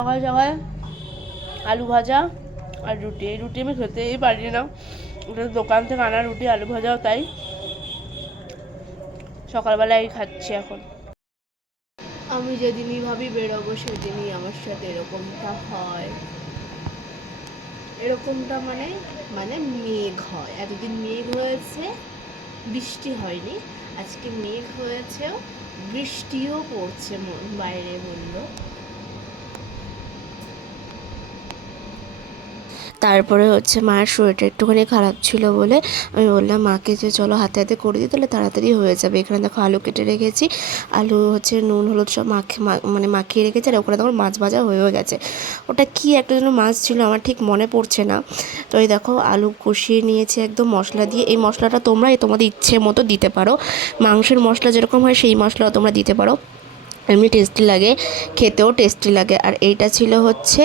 সকাল সকাল আলু ভাজা আর রুটি। এই রুটি আমি খেতেই পারি না, ওটা দোকান থেকে আনা রুটি, আলু ভাজাও তাই। সকালবেলায় খাচ্ছি এখন। আমি যেদিনই ভাবি বেরোবো সেদিনই আমার সাথে এরকমটা হয়। এরকমটা মানে মানে মেঘ হয়। এতদিন মেঘ হয়েছে, বৃষ্টি হয়নি। আজকে মেঘ হয়েছেও, বৃষ্টিও পড়ছে বাইরে বললো। তারপরে হচ্ছে মায়ের শরীরটা একটুখানি খারাপ ছিল বলে আমি বললাম মাকে যে চলো হাতে হাতে করে দিই, তাহলে তাড়াতাড়ি হয়ে যাবে। এখানে দেখো আলু কেটে রেখেছি, আলু হচ্ছে নুন হলুদ সব মানে মাখিয়ে রেখেছি। আর ওখানে দেখো মাছ ভাজা হয়েও গেছে। ওটা কি একটা যেন মাছ ছিল, আমার ঠিক মনে পড়ছে না। তো এই দেখো আলু কষিয়ে নিয়েছি একদম মশলা দিয়ে। এই মশলাটা তোমরা তোমাদের ইচ্ছে মতো দিতে পারো, মাংসের মশলা যেরকম হয় সেই মশলাও তোমরা দিতে পারো, এমনি টেস্টি লাগে, খেতেও টেস্টি লাগে। আর এইটা ছিল হচ্ছে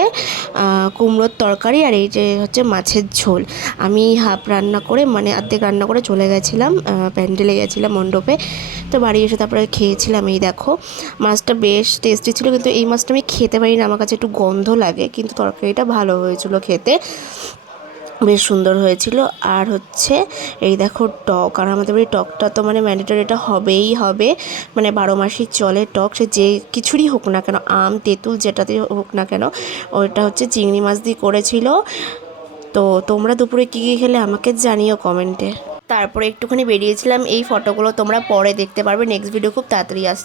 কুমড়োর তরকারি, আর এই যে হচ্ছে মাছের ঝোল। আমি হাফ রান্না করে মানে অর্ধেক রান্না করে চলে গেছিলাম, প্যান্ডেলে গেছিলাম মণ্ডপে। তো বাড়ি এসে তারপরে খেয়েছিলাম। এই দেখো মাছটা বেশ টেস্টি ছিল, কিন্তু এই মাছটা আমি খেতে পারি না, আমার কাছে একটু গন্ধ লাগে, কিন্তু তরকারিটা ভালো হয়েছিল খেতে, বেশ সুন্দর হয়েছিল। আর হচ্ছে এই দেখো টক, আর আমাদের বাড়ি টকটা তো মানে ম্যান্ডেটরি, এটা হবেই হবে, মানে 12 মাসই চলে টক, সে যে কিছুরই হোক না কেন, আম তেঁতুল যেটাতেই হোক না কেন। ওইটা হচ্ছে চিংড়ি মাছ দিয়ে করেছিল। তো তোমরা দুপুরে কী কী খেলে আমাকে জানিও কমেন্টে। তারপরে একটুখানি বেরিয়েছিলাম, এই ফটোগুলো তোমরা পরে দেখতে পারবে, নেক্সট ভিডিও খুব তাড়াতাড়ি আসছে।